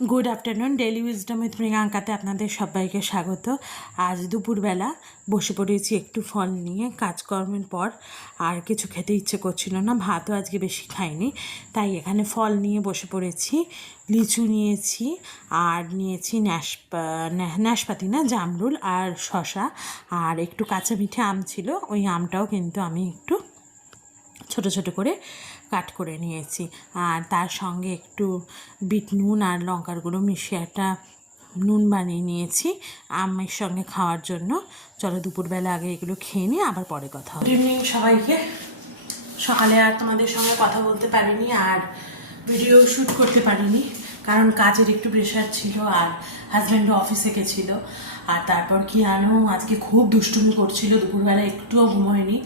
Good afternoon. Daily wisdom with প্রিয়াঙ্কাতে আপনাদের সবাইকে স্বাগত। আজ দুপুরবেলা বসে পড়েছি একটু ফল নিয়ে। কাজকর্মের পর আর কিছু খেতে ইচ্ছে করছিল না, ভাতও আজকে বেশি খাইনি, তাই এখানে ফল নিয়ে বসে পড়েছি। লিচু নিয়েছি, আর নিয়েছি নাশপাতি না, জামরুল আর শশা, আর একটু কাঁচা মিঠে আম ছিল, ওই আমটাও কিন্তু আমি একটু ছোট ছোট করে কাট করে নিয়েছি। আর তার সঙ্গে একটু বিট নুন আর লঙ্কার গুঁড়ো মিশিয়ে একটা নুন বানিয়ে নিয়েছি আমের সঙ্গে খাওয়ার জন্য। চলো দুপুরবেলা আগে এগুলো খেয়ে নিই, আবার পরে কথা হবে। গুড ইভিনিং সবাইকে। সকালে আর তোমাদের সঙ্গে কথা বলতে পারিনি আর ভিডিও শ্যুট করতে পারিনি, কারণ কাজের একটু প্রেশার ছিল আর হাজব্যান্ডও অফিসে গেছিল। আর তারপর কি আনো আজকে খুব দুষ্টুমি করছিল, দুপুরবেলা একটুও ঘুমোয়নি,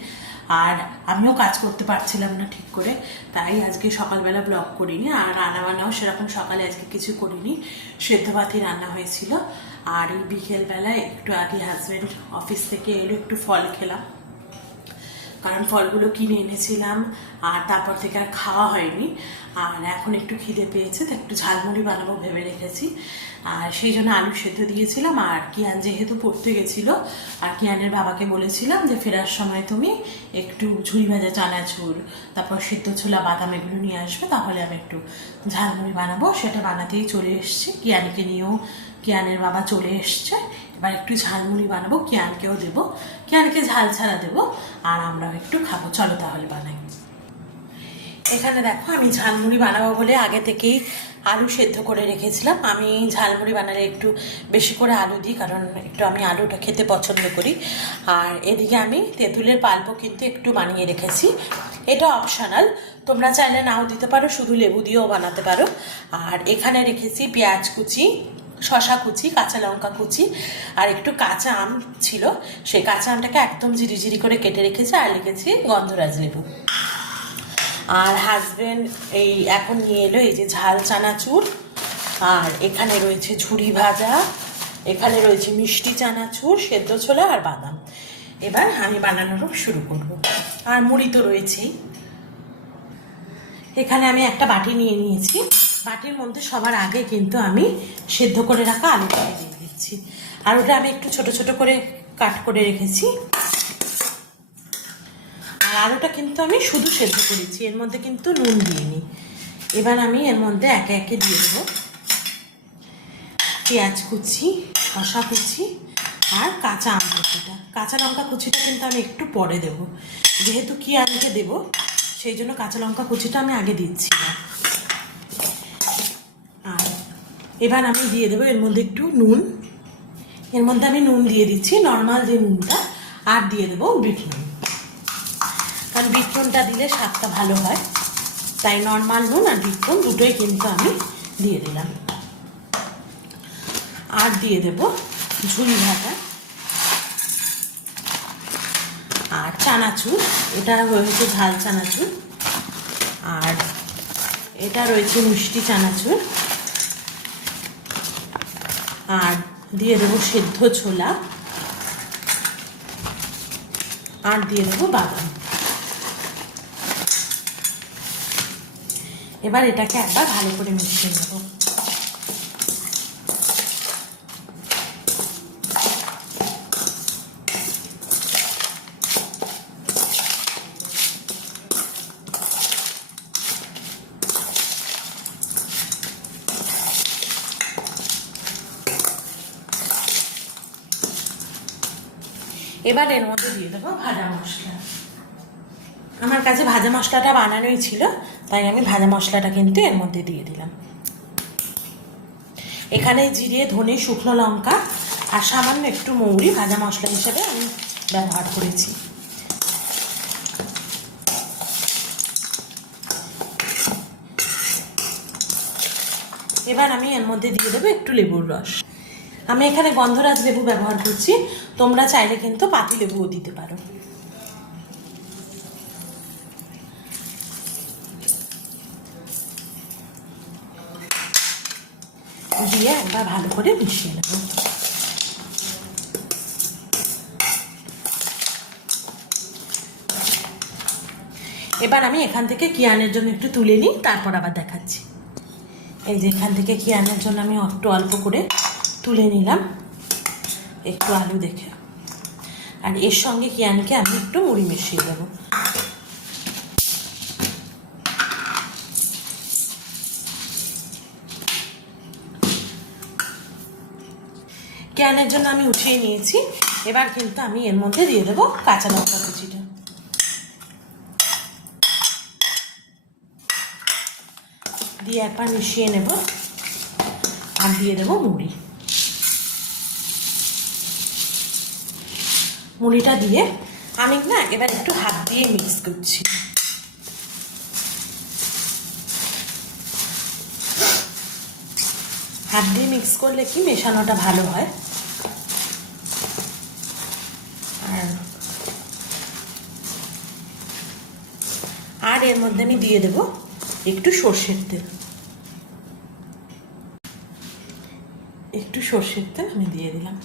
আর আমিও কাজ করতে পারছিলাম না ঠিক করে, তাই আজকে সকালবেলা ব্লগ করিনি। আর রান্নাবান্নাও সেরকম সকালে আজকে কিছু করিনি, সেদ্ধ ভাতই রান্না হয়েছিল। আর এই বিকেলবেলায় একটু আগে হাজব্যান্ড অফিস থেকে এলো, একটু ফল খেলাম, কারণ ফলগুলো কিনে এনেছিলাম আর তারপর থেকে আর খাওয়া হয়নি। আর এখন একটু খিদে পেয়েছে, তো একটু ঝালমুড়ি বানাবো ভেবে রেখেছি, আর সেই জন্য আলু সেদ্ধ দিয়েছিলাম। আর কিয়ান যেহেতু পড়তে গেছিলো, আর কিয়ানের বাবাকে বলেছিলাম যে ফেরার সময় তুমি একটু ঝুড়ি ভাজা চানাচুর, তারপর সেদ্ধ ছোলা বাদাম এগুলো নিয়ে আসবে, তাহলে আমি একটু ঝালমুড়ি বানাবো। সেটা বানাতেই চলে এসছি, কিয়ানকে নিয়েও কিয়ানের বাবা চলে এসছে। এবার একটু ঝালমুড়ি বানাবো, কিয়ানকেও দেবো, কিয়ানকে ঝাল ছাড়া দেবো, আর আমরাও একটু খাবো। চলো তাহলে বানাই। এখানে দেখো আমি ঝালমুড়ি বানাবো বলে আগে থেকেই আলু সেদ্ধ করে রেখেছিলাম। আমি ঝালমুড়ি বানালে একটু বেশি করে আলু দিই, কারণ একটু আমি আলুটা খেতে পছন্দ করি। আর এদিকে আমি তেঁতুলের পাল্পও কিন্তু একটু বানিয়ে রেখেছি, এটা অপশনাল, তোমরা চাইলে নাও দিতে পারো, শুধু লেবু দিয়েও বানাতে পারো। আর এখানে রেখেছি পেঁয়াজ কুচি, শশা কুচি, কাঁচা লঙ্কা কুচি, আর একটু কাঁচা আম ছিল, সেই কাঁচা আমটাকে একদম ঝিরিঝিরি করে কেটে রেখেছি, আর লিখেছি গন্ধরাজ লেবু। আর হাজবেন্ড এই এখন নিয়ে এলো এই যে ঝাল চানাচুর, আর এখানে রয়েছে ঝুড়ি ভাজা, এখানে রয়েছে মিষ্টি চানাচুর, সেদ্ধ ছোলা আর বাদাম। এবার আমি বানানোর শুরু করব। আর মুড়ি তো রয়েছেই। এখানে আমি একটা বাটি নিয়ে নিয়েছি, বাটির মধ্যে সবার আগে কিন্তু আমি সেদ্ধ করে রাখা আলুটাকে দিয়ে দিচ্ছি। আলুটা আমি একটু ছোট ছোট করে কাট করে রেখেছি, আর আলুটা কিন্তু আমি শুধু সেদ্ধ করেছি, এর মধ্যে কিন্তু নুন দিইনি। এবার আমি এর মধ্যে একে একে দিয়ে দেবো পেঁয়াজ কুচি, শশা কুচি, আর কাঁচা আম কুচিটা। কাঁচা লঙ্কা কুচিটা কিন্তু আমি একটু পরে দেবো, যেহেতু কি আনতে দেবো, সেই জন্য কাঁচা লঙ্কা কুচিটা আমি আগে দিচ্ছি না। আর এবার আমি দিয়ে দেবো এর মধ্যে একটু নুন, এর মধ্যে আমি নুন দিয়ে দিচ্ছি, নর্মাল যে নুনটা, আর দিয়ে দেবো বিট নুন, কারণ বিট নুনটা দিলে স্বাদটা ভালো হয়, তাই নর্মাল নুন আর বিট নুন দুটোই কিন্তু আমি দিয়ে দিলাম। আর দিয়ে দেব ঝুড়ি ভাজা আর চানাচুর, এটা রয়েছে ঝাল চানাচুর, আর এটা রয়েছে মিষ্টি চানাচুর, আর দিয়ে দেবো সেদ্ধ ছোলা, আর দিয়ে দেবো বাদাম। এবার এটাকে একবার ভালো করে মিশিয়ে নেব। এবার এর মধ্যে দিয়ে দেবো ভাজা মশলা। আমার কাছে ভাজা মশলাটা বানানোই ছিল, তাই আমি ভাজা মশলাটা কিন্তু এর মধ্যে দিয়ে দিলাম। এখানে জিরে, ধনে, শুকনো লঙ্কা আর সামান্য একটু মৌরি ভাজা মশলা হিসেবে আমি ব্যবহার করেছি। এবার আমি এর মধ্যে দিয়ে দেবো একটু লেবুর রস। আমি এখানে গন্ধরাজ লেবু ব্যবহার করছি, তোমরা চাইলে কিন্তু পাতি লেবুও দিতে পারো। দিয়ে একবার ভালো করে মিশিয়ে নেব। এবার আমি এখান থেকে কিয়ানের জন্য একটু তুলে নিই, তারপর আবার দেখাচ্ছি। এই যে এখান থেকে কিয়ানের জন্য আমি একটু অল্প করে তুলে নিলাম, একটু আলু দেখে। আর এর সঙ্গে কিয়ানকে আমি একটু মুড়ি মিশিয়ে দেবো। কিয়ানের জন্য আমি উঠিয়ে নিয়েছি। এবার কিন্তু আমি এর মধ্যে দিয়ে দেবো কাঁচা লঙ্কা কুচিটা। দিয়ে একবার মিশিয়ে নেব আর দিয়ে দেবো মুড়ি। মুড়িটা দিয়ে আমি না এবার একটু হাত দিয়ে মিক্স করছি। হাত দিয়ে মিক্স করলে কি মেশানোটা ভালো হয়। আর এর মধ্যে আমি দিয়ে দেব একটু সর্ষের তেল। একটু সর্ষের তেল আমি দিয়ে দিলাম,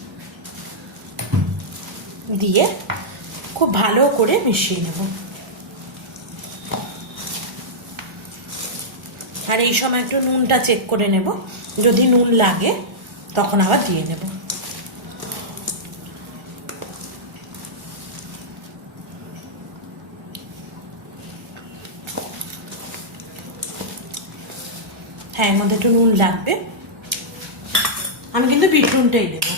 দিয়ে খুব ভালো করে মিশিয়ে নেব। আর এই সময় একটু নুনটা চেক করে নেব, যদি নুন লাগে তখন আবার দিয়ে নেব। হ্যাঁ, এর মধ্যে একটু নুন লাগবে। আমি কিন্তু বিট নুনটাই দেবো।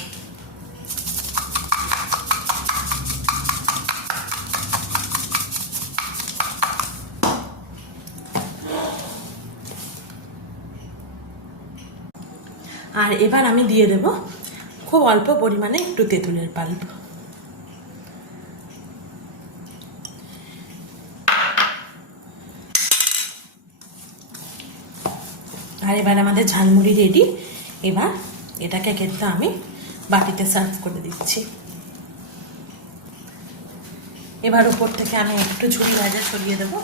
আর এবার আমি দিয়ে দেব খুব অল্প পরিমাণে একটু তেঁতুলের পাল্প। আর এবার আমাদের ঝালমুড়ি রেডি। এবার এটাকে কিন্তু আমি বাটিতে সার্ভ করে দিচ্ছি। এবার উপর থেকে আমি একটু ঝুড়ি ভাজা ছড়িয়ে দেবো।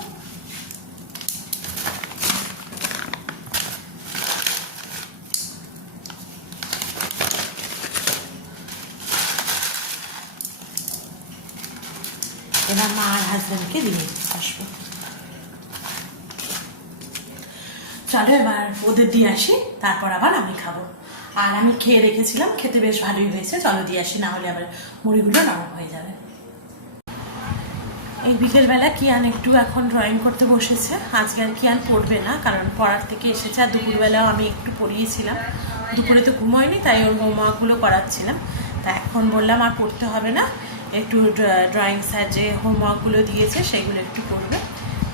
এবার মা আর হাজব্যান্ডকে দিয়ে আসবো। চলো এবার ওদের দিয়ে আসি, তারপর আবার আমি খাবো। আর আমি খেয়ে রেখেছিলাম, খেতে বেশ ভালোই হয়েছে। চলো দিয়ে আসি, না হলে আবার মুড়িগুলো নরম হয়ে যাবে। এই বিকেলবেলা কিয়ান একটু এখন ড্রয়িং করতে বসেছে। আজকে আর কিয়ান পড়বে না, কারণ পড়ার থেকে এসেছে। আর দুপুরবেলাও আমি একটু পড়িয়েছিলাম, দুপুরে তো ঘুমোয়নি, তাই ওর হোমওয়ার্কগুলো করাচ্ছিলাম। তা এখন বললাম আর পড়তে হবে না, একটু ড্রয়িং স্যার যে হোমওয়ার্কগুলো দিয়েছে সেগুলো একটু করবে।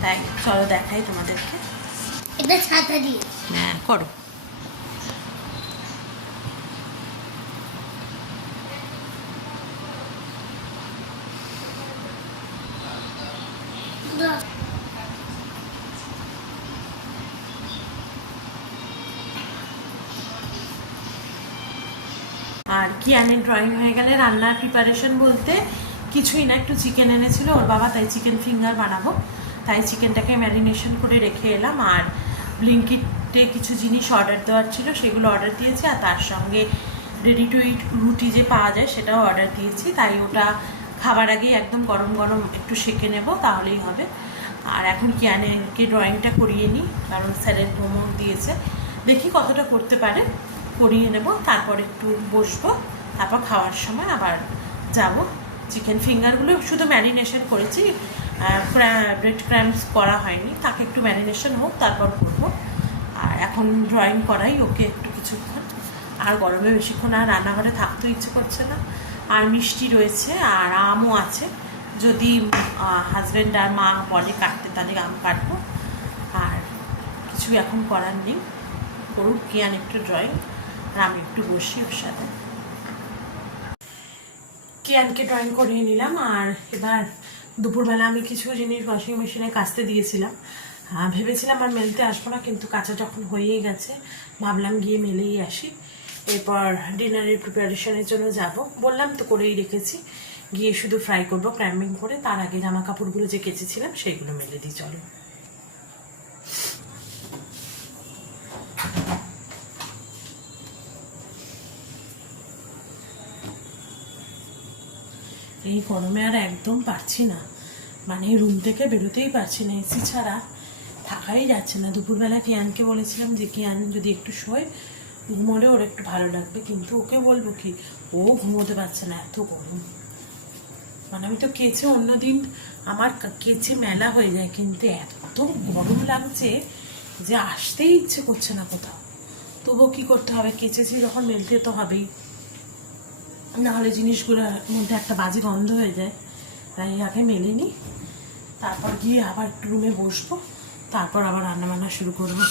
তাই চলো দেখাই তোমাদেরকে। এটা ছাতা দিয়ে হ্যাঁ, করো। আর কিয়ানের ড্রয়িং হয়ে গেলে রান্নার প্রিপারেশন বলতে কিছুই না, একটু চিকেন এনেছিল ওর বাবা, তাই চিকেন ফিঙ্গার বানাবো। তাই চিকেনটাকে ম্যারিনেশন করে রেখে এলাম। আর ব্লিঙ্কিটে কিছু জিনিস অর্ডার দেওয়ার ছিল, সেগুলো অর্ডার দিয়েছি। আর তার সঙ্গে রেডি টু ইট রুটি যে পাওয়া যায় সেটাও অর্ডার দিয়েছি। তাই ওটা খাবার আগেই একদম গরম গরম একটু সেঁকে নেব, তাহলেই হবে। আর এখন কিয়ানকে ড্রয়িংটা করিয়ে নিই, কারণ স্যারের হোমওয়ার্ক দিয়েছে। দেখি কতটা করতে পারে, করিয়ে নেব, তারপর একটু বসবো। তারপর খাওয়ার সময় আবার যাব। চিকেন ফিঙ্গারগুলো শুধু ম্যারিনেশন করেছি, ব্রেড ক্র্যাম্পস করা হয়নি। তাকে একটু ম্যারিনেশন হোক, তারপর করবো। আর এখন ড্রয়িং করাই ওকে একটু কিছুক্ষণ। আর গরমে বেশিক্ষণ আর রান্নাঘরে থাকতেও ইচ্ছে করছে না। আর মিষ্টি রয়েছে, আর আমও আছে। যদি হাজব্যান্ড আর মা বলে কাটতে, তাহলে আম কাটবো। আর কিছু এখন করার নেই, করুক কিয়ান একটু ড্রয়িং, আর আমি একটু বসি ওর সাথে। কিয়ানকে ড্রয়িং করিয়ে নিলাম। আর এবার দুপুরবেলা আমি কিছু জিনিস ওয়াশিং মেশিনে কাচতে দিয়েছিলাম। ভেবেছিলাম আর মেলতে আসবো না, কিন্তু কাঁচা যখন হয়েই গেছে ভাবলাম গিয়ে মেলেই আসি। এরপর ডিনারের প্রিপারেশনের জন্য যাব, বললাম তো করেই রেখেছি। গিয়ে শুধু ফ্রাই করবো ক্র্যাম্বিং করে। তার আগে জামা কাপড়গুলো যে কেচেছিলাম সেইগুলো মেলে দিই। চলো। এই গরমে আর একদম পারছি না, মানে রুম থেকে বেরোতেই পারছি না এসি ছাড়া। থাকাই যাচ্ছে না। দুপুরবেলা কিয়ানকে বলেছিলাম যে কিয়ান যদি একটু শোয়, ঘুমোলে ওর একটু ভালো লাগবে, কিন্তু ওকে বলবো কি, ও ঘুমোতে পারছে না, এত গরম। মানে আমি তো কেচে অন্যদিন আমার কেচে মেলা হয়ে যায়, কিন্তু এত গরম লাগছে যে আসতেই ইচ্ছে করছে না কোথাও। তবুও কি করতে হবে, কেচেছি যখন মেলতে তো হবেই, নাহলে জিনিসগুলোর মধ্যে একটা বাজে গন্ধ হয়ে যায়। তাই আগে মেলে নিই, তারপর গিয়ে আবার একটু রুমে বসবো, তারপর আবার রান্নাবান্না শুরু করবো।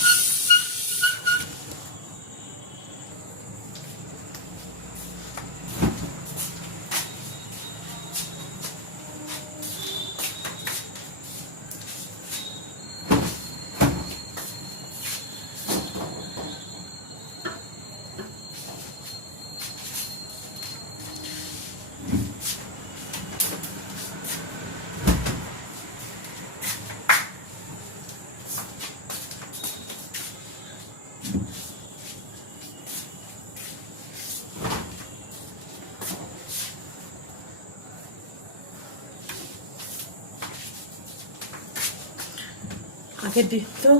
আগের দিন তো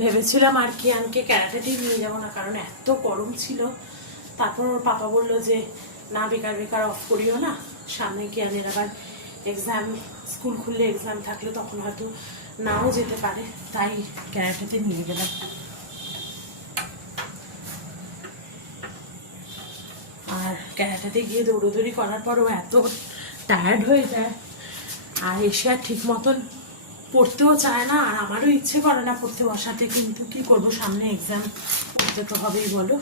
ভেবেছিলাম আর কিয়ানকে ক্যারাটেতেই নিয়ে যাবো না, কারণ এত গরম ছিল। তারপর ওর পাপা বললো যে না, বেকার বেকার অফ করিও না, সামনে কিয়ানের আবার এক্সাম, স্কুল খুললে এক্সাম থাকলে তখন হয়তো নাও যেতে পারে, তাই ক্যারাটেতে নিয়ে গেলাম। আর ক্যারাটেতে গিয়ে দৌড়োদৌড়ি করার পরও এত টায়ার্ড হয়ে যায়, আর এসে আর ঠিক মতন পড়তেও চায় না, আর আমারও ইচ্ছে করে না পড়তে বসাতে, কিন্তু কি করবো, সামনে এক্সাম, পড়তে তো হবেই বলো।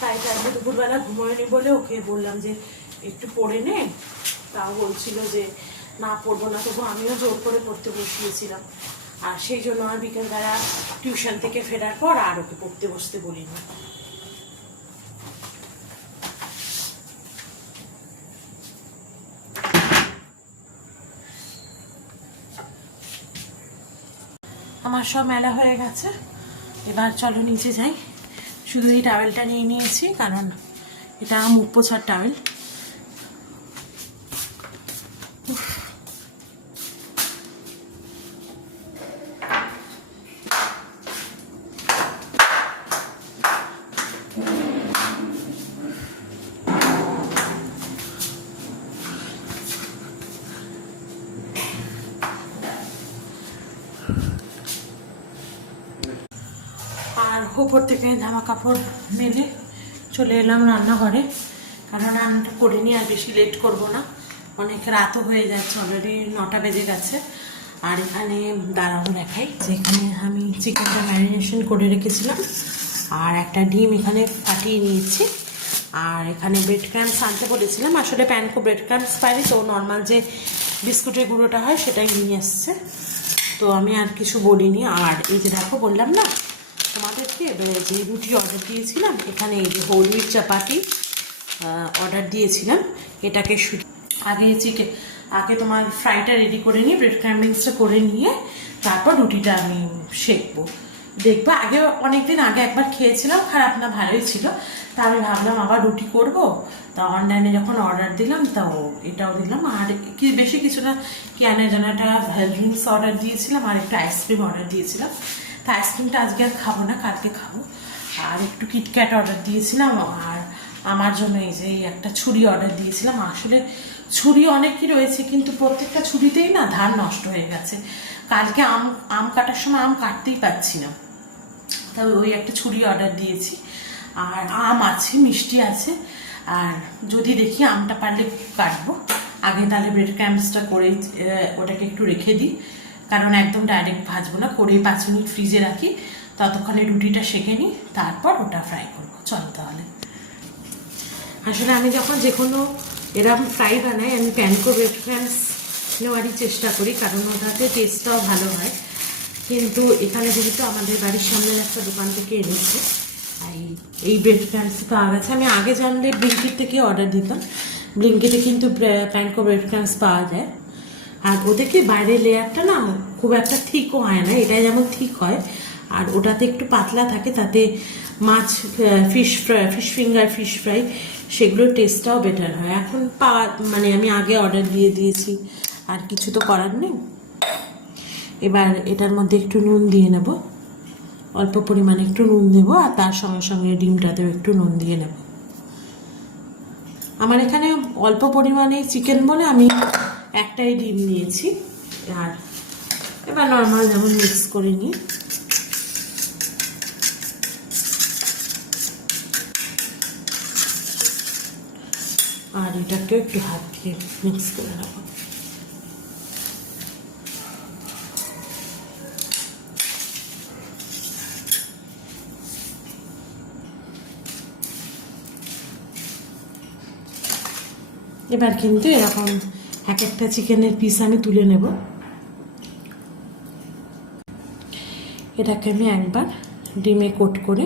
তাই আজকে দুপুরবেলা ঘুমোয়নি বলে ওকে বললাম যে একটু পড়ে নে, তাও বলছিল যে না পড়বো না, তবু আমিও জোর করে পড়তে বসিয়েছিলাম। আর সেই জন্য আর বিকেলবেলা টিউশন থেকে ফেরার পর আর ওকে পড়তে বসতে বলিনি। আমার সব মেলা হয়ে গেছে, এবার চলো নিচে যাই। শুধু এই টাওয়েলটা নিয়ে নিয়েছি, কারণ এটা মুখ পোছার টাওয়েল। আর উপর থেকে জামা কাপড় মেলে চলে এলাম রান্নাঘরে, কারণ রান্নাটা করে নিয়ে আর বেশি লেট করব না, অনেক রাতও হয়ে যাচ্ছে, অলরেডি 9টা বেজে গেছে। আর এখানে দাঁড়াবো দেখাই, যেখানে আমি চিকেনটা ম্যারিনেশন করে রেখেছিলাম, আর একটা ডিম এখানে ফাটিয়ে নিয়েছি। আর এখানে ব্রেড ক্রাম্পস আনতে বলেছিলাম, আসলে প্যানকো ব্রেড ক্রাম্পস পাইনি, তো নর্মাল যে বিস্কুটের গুঁড়োটা হয় সেটাই নিয়ে এসছে, তো আমি আর কিছু বলিনি। আর এই যে দেখো, বললাম না তোমাদেরকে যে রুটি অর্ডার দিয়েছিলাম, এখানে এই যে হোল হুইট চাপাতি অর্ডার দিয়েছিলাম, এটাকে আগে তোমার ফ্রাইটা রেডি করে নিয়ে ব্রেড ক্রাম্বিংসটা করে নিয়ে তারপর রুটিটা আমি সেঁকবো। দেখবো, আগে অনেকদিন আগে একবার খেয়েছিলাম, খারাপ না, ভালোই ছিল। তা আমি ভাবলাম আবার রুটি করব, তা অনলাইনে যখন অর্ডার দিলাম, তাও এটাও দিলাম। আর কি বেশি কিছু না, কিয়ানের জন্য একটা ড্রিঙ্কস অর্ডার দিয়েছিলাম, আর একটা আইসক্রিম অর্ডার দিয়েছিলাম। তা আইসক্রিমটা আজকে আর খাবো না, কালকে খাবো। আর একটু কিটক্যাট অর্ডার দিয়েছিলাম, আর আমার জন্য এই যে একটা ছুরি অর্ডার দিয়েছিলাম। আসলে ছুরি অনেকই রয়েছে, কিন্তু প্রত্যেকটা ছুরিতেই না ধার নষ্ট হয়ে গেছে। কালকে আম কাটার সময় আম কাটতেই পারছি না, তবে ওই একটা ছুরি অর্ডার দিয়েছি। আর আম আছে, মিষ্টি আছে, আর যদি দেখি আমটা পারলে কাটবো আগে, তাহলে ব্রেড ক্রাম্পসটা করে ওটাকে একটু রেখে দিই, কারণ একদম ডাইরেক্ট ভাজবো না, করে 5 মিনিট ফ্রিজে রাখি, ততক্ষণে রুটিটা সেঁকে নিই, তারপর ওটা ফ্রাই করবো। চলো তাহলে। আসলে আমি যখন যে কোনো এরকম ফ্রাই বানাই, আমি প্যানকো ব্রেড ক্রাম্পস নেওয়ারই চেষ্টা করি, কারণ ওটাতে টেস্টটাও ভালো হয়। কিন্তু এখানে যেহেতু আমাদের বাড়ির সামনের একটা দোকান থেকে এনেছে, এই ব্রেড ক্রাম্পস পাওয়া গেছে। আমি আগে জানলে ব্লিঙ্কিট থেকে অর্ডার দিতাম, ব্লিঙ্কিটে কিন্তু প্যানকো ব্রেড ক্রাম্পস পাওয়া যায়। আর ওদেরকে বাইরের লেয়ারটা না খুব একটা থিকও হয় না, এটা যেমন থিক হয়, আর ওটাতে একটু পাতলা থাকে, তাতে মাছ, ফিশ ফিঙ্গার, ফিশ ফ্রাই, সেগুলোর টেস্টটাও বেটার হয়। এখন মানে আমি আগে অর্ডার দিয়ে দিয়েছি, আর কিছু তো করার নেই। এবার এটার মধ্যে একটু নুন দিয়ে নেব, অল্প পরিমাণে একটু নুন দেবো, আর তার সঙ্গে সঙ্গে ডিমটাতেও একটু নুন দিয়ে নেব। আমার এখানে অল্প পরিমাণে চিকেন বলে আমি একটাই ডিম নিয়েছি। আর এবার নর্মাল যেমন মিক্স করে নিই। আর এটাকেও একটু হাত দিয়ে মিক্স করে নেব। এবার কিন্তু এরকম এক একটা চিকেনের পিস আমি তুলে নেব। এটাকে আমি একবার ডিমে কোট করে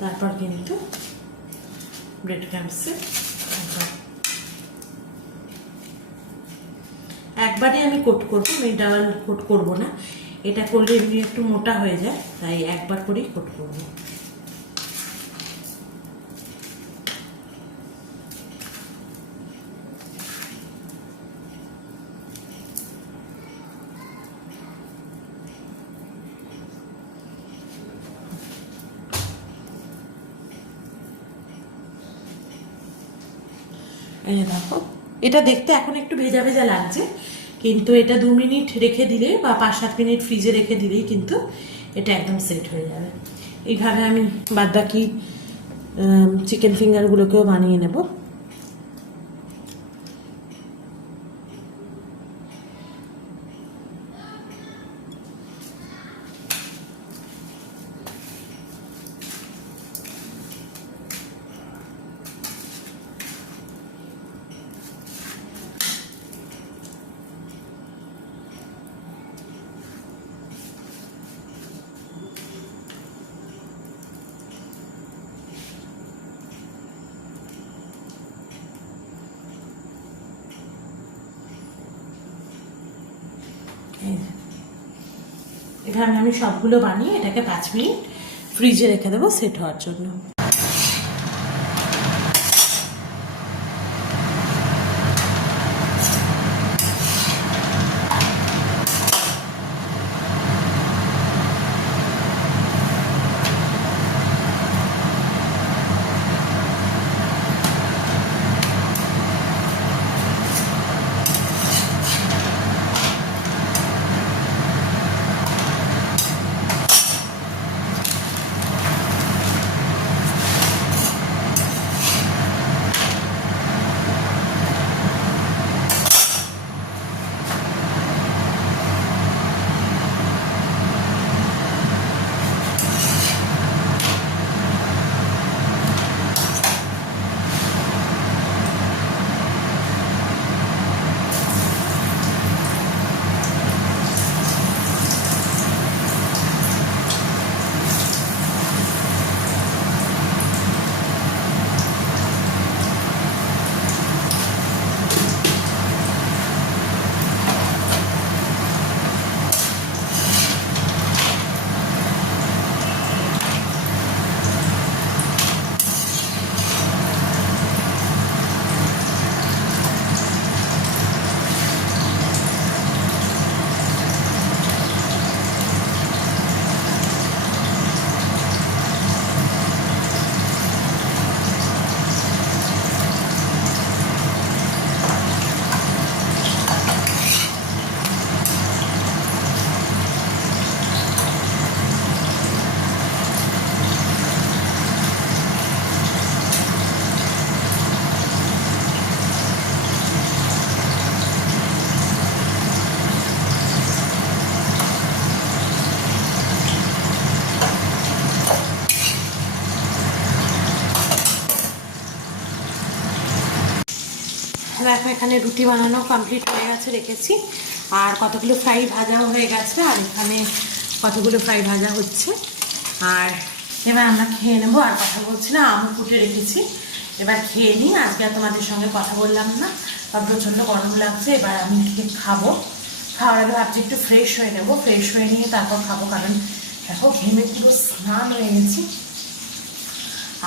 তারপর কিন্তু ব্রেড ক্রাম্বসে একবারই আমি কোট করবো, আমি ডাবল কোট করবো না। এটা করলে এমনি একটু মোটা হয়ে যায়, তাই একবার করেই কোট করবো। এই দেখো, এটা দেখতে এখন একটু ভেজা ভেজা লাগছে, কিন্তু এটা 2 মিনিট রেখে দিলে বা 5-7 মিনিট ফ্রিজে রেখে দিলেই কিন্তু এটা একদম সেট হয়ে যাবে। এইভাবে আমি বাদবাকি চিকেন ফিঙ্গারগুলোকেও বানিয়ে নেব। এখানে আমি সবগুলো বানিয়ে এটাকে 5 মিনিট ফ্রিজে রেখে দেবো সেট হওয়ার জন্য। দেখো এখানে রুটি বানানো কমপ্লিট হয়ে গেছে, রেখেছি। আর কতগুলো ফ্রাই ভাজাও হয়ে গেছে, আর এখানে কতগুলো ফ্রাই ভাজা হচ্ছে। আর এবার আমরা খেয়ে নেবো। আর কথা বলছি না, আমও কুটে রেখেছি, এবার খেয়ে নিই। আজকে আর তোমাদের সঙ্গে কথা বললাম না, কারণ প্রচণ্ড গরম লাগছে। এবার আমি খাবো। খাওয়ার আগে ভাবছি একটু ফ্রেশ হয়ে নেবো, ফ্রেশ হয়ে নিয়ে তারপর খাবো। কারণ দেখো ঘেমে পুরো স্নান হয়ে গেছি।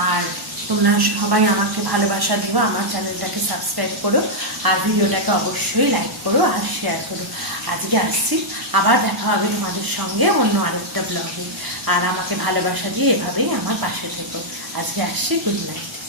আর তোমরা সবাই আমাকে ভালোবাসা দিও, আমার চ্যানেলটাকে সাবস্ক্রাইব করো, আর ভিডিওটাকে অবশ্যই লাইক করো আর শেয়ার করো। আজকে আসছি, আবার দেখা হবে তোমাদের সঙ্গে অন্য আরেকটা ব্লগে। আর আমাকে ভালোবাসা দিয়ে এভাবেই আমার পাশে থেকো। আজকে আসছি, গুড নাইট।